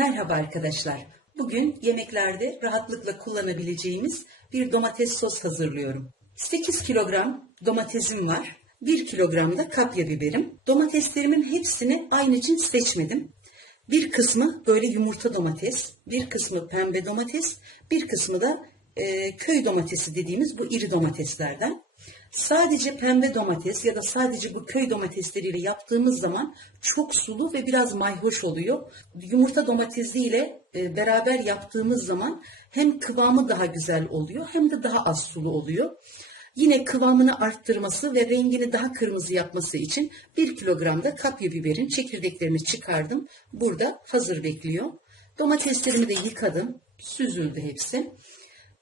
Merhaba arkadaşlar. Bugün yemeklerde rahatlıkla kullanabileceğimiz bir domates sos hazırlıyorum. 8 kilogram domatesim var. 1 kilogram da kapya biberim. Domateslerimin hepsini aynı cins seçmedim. Bir kısmı böyle yumurta domates, bir kısmı pembe domates, bir kısmı da e, köy domatesi dediğimiz bu iri domateslerden. Sadece pembe domates ya da sadece bu köy domatesleriyle yaptığımız zaman çok sulu ve biraz mayhoş oluyor. Yumurta domatesiyle e, beraber yaptığımız zaman hem kıvamı daha güzel oluyor hem de daha az sulu oluyor. Yine kıvamını arttırması ve rengini daha kırmızı yapması için 1 kilogram da kapya biberin çekirdeklerini çıkardım. Burada hazır bekliyor. Domateslerimi de yıkadım. Süzüldü hepsi.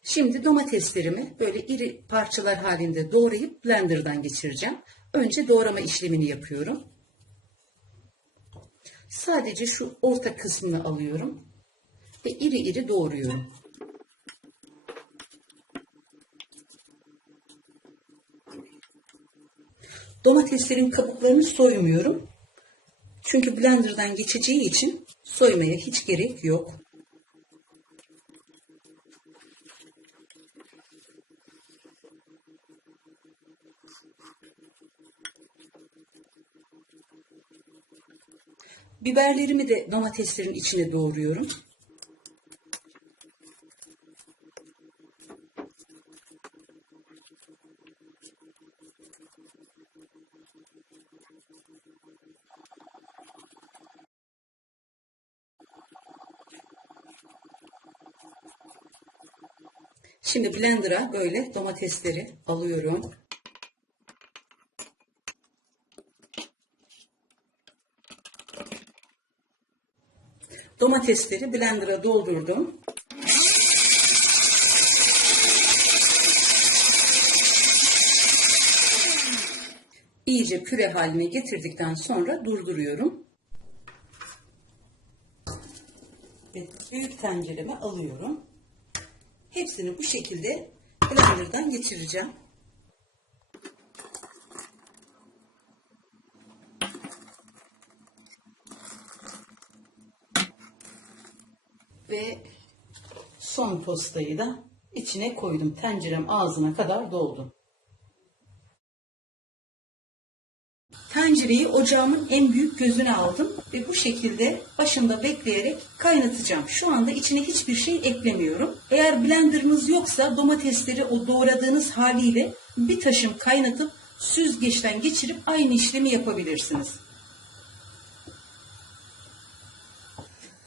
Şimdi domateslerimi böyle iri parçalar halinde doğrayıp blenderdan geçireceğim. Önce doğrama işlemini yapıyorum. Sadece şu orta kısmını alıyorum ve iri iri doğruyorum. Domateslerin kabuklarını soymuyorum. Çünkü blenderdan geçeceği için soymaya hiç gerek yok. Biberlerimi de domateslerin içine doğruyorum. Şimdi blender'a böyle domatesleri alıyorum. Domatesleri blender'a doldurdum. İyice püre haline getirdikten sonra durduruyorum. Ve büyük tencereme alıyorum. Hepsini bu şekilde blenderdan geçireceğim. Ve son postayı da içine koydum. Tencerem ağzına kadar doldu. Tencereyi ocağımın en büyük gözüne aldım ve bu şekilde başında bekleyerek kaynatacağım. Şu anda içine hiçbir şey eklemiyorum. Eğer blenderınız yoksa domatesleri o doğradığınız haliyle bir taşım kaynatıp süzgeçten geçirip aynı işlemi yapabilirsiniz.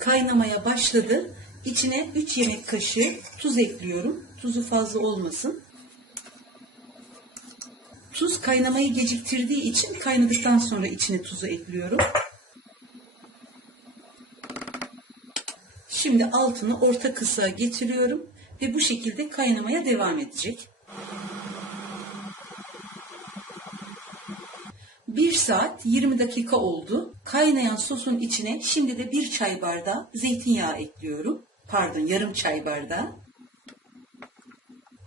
Kaynamaya başladı. İçine 3 yemek kaşığı tuz ekliyorum. Tuzu fazla olmasın. Tuz kaynamayı geciktirdiği için kaynadıktan sonra içine tuzu ekliyorum. Şimdi altını orta kısığa getiriyorum ve bu şekilde kaynamaya devam edecek. 1 saat 20 dakika oldu. Kaynayan sosun içine şimdi de bir çay bardağı zeytinyağı ekliyorum. Pardon yarım çay bardağı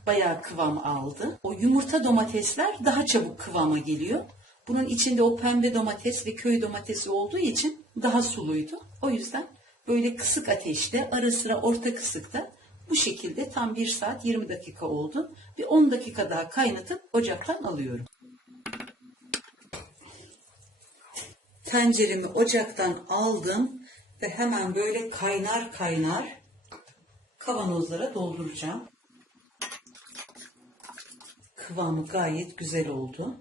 bayağı kıvam aldı. O yumurta domatesler daha çabuk kıvama geliyor. Bunun içinde o pembe domates ve köy domatesi olduğu için daha suluydu. O yüzden böyle kısık ateşte ara sıra orta kısıkta bu şekilde tam 1 saat 20 dakika oldu. Bir 10 dakika daha kaynatıp ocaktan alıyorum. Tenceremi ocaktan aldım ve hemen böyle kaynar kaynar kavanozlara dolduracağım. Kıvamı gayet güzel oldu.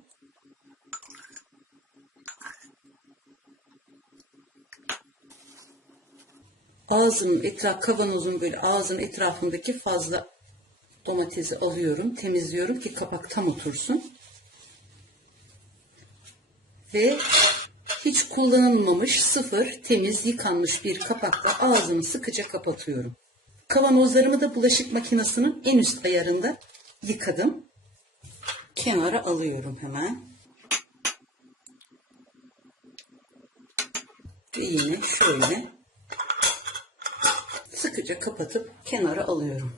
Ağzının etraf kavanozun böyle ağzın etrafındaki fazla domatesi alıyorum, temizliyorum ki kapak tam otursun. Ve hiç kullanılmamış, sıfır, temiz, yıkanmış bir kapakta ağzını sıkıca kapatıyorum. Kavanozlarımı da bulaşık makinesinin en üst ayarında yıkadım kenara alıyorum hemen. Ve yine şöyle sıkıca kapatıp kenara alıyorum.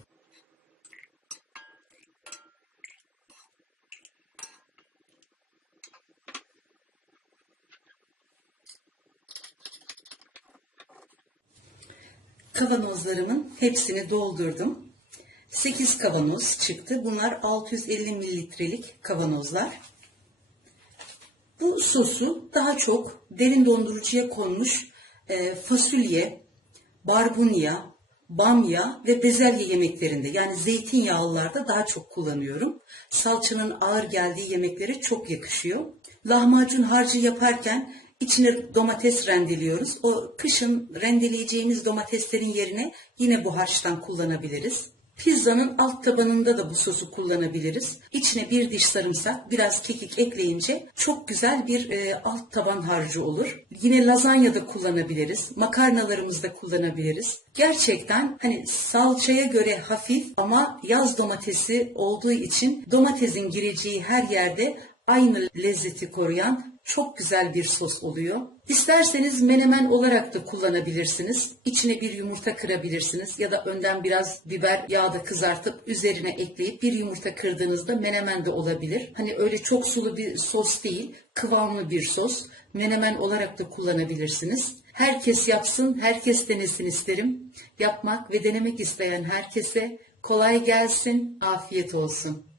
Kavanozlarımın hepsini doldurdum. 8 kavanoz çıktı. Bunlar 650 mililitrelik kavanozlar. Bu sosu daha çok derin dondurucuya konmuş e, fasulye, barbunya, bamya ve bezelye yemeklerinde yani zeytinyağlılarda daha çok kullanıyorum. Salçanın ağır geldiği yemeklere çok yakışıyor. Lahmacun harcı yaparken içine domates rendeliyoruz. O kışın rendeleyeceğimiz domateslerin yerine yine bu harçtan kullanabiliriz. Pizzanın alt tabanında da bu sosu kullanabiliriz. İçine bir diş sarımsak, biraz kekik ekleyince çok güzel bir e, alt taban harcı olur. Yine lazanya da kullanabiliriz. Makarnalarımızda kullanabiliriz. Gerçekten hani salçaya göre hafif ama yaz domatesi olduğu için domatesin gireceği her yerde aynı lezzeti koruyan çok güzel bir sos oluyor. İsterseniz menemen olarak da kullanabilirsiniz. İçine bir yumurta kırabilirsiniz ya da önden biraz biber yağda kızartıp üzerine ekleyip bir yumurta kırdığınızda menemen de olabilir. Hani öyle çok sulu bir sos değil, kıvamlı bir sos. Menemen olarak da kullanabilirsiniz. Herkes yapsın, herkes denesin isterim. Yapmak ve denemek isteyen herkese kolay gelsin, afiyet olsun.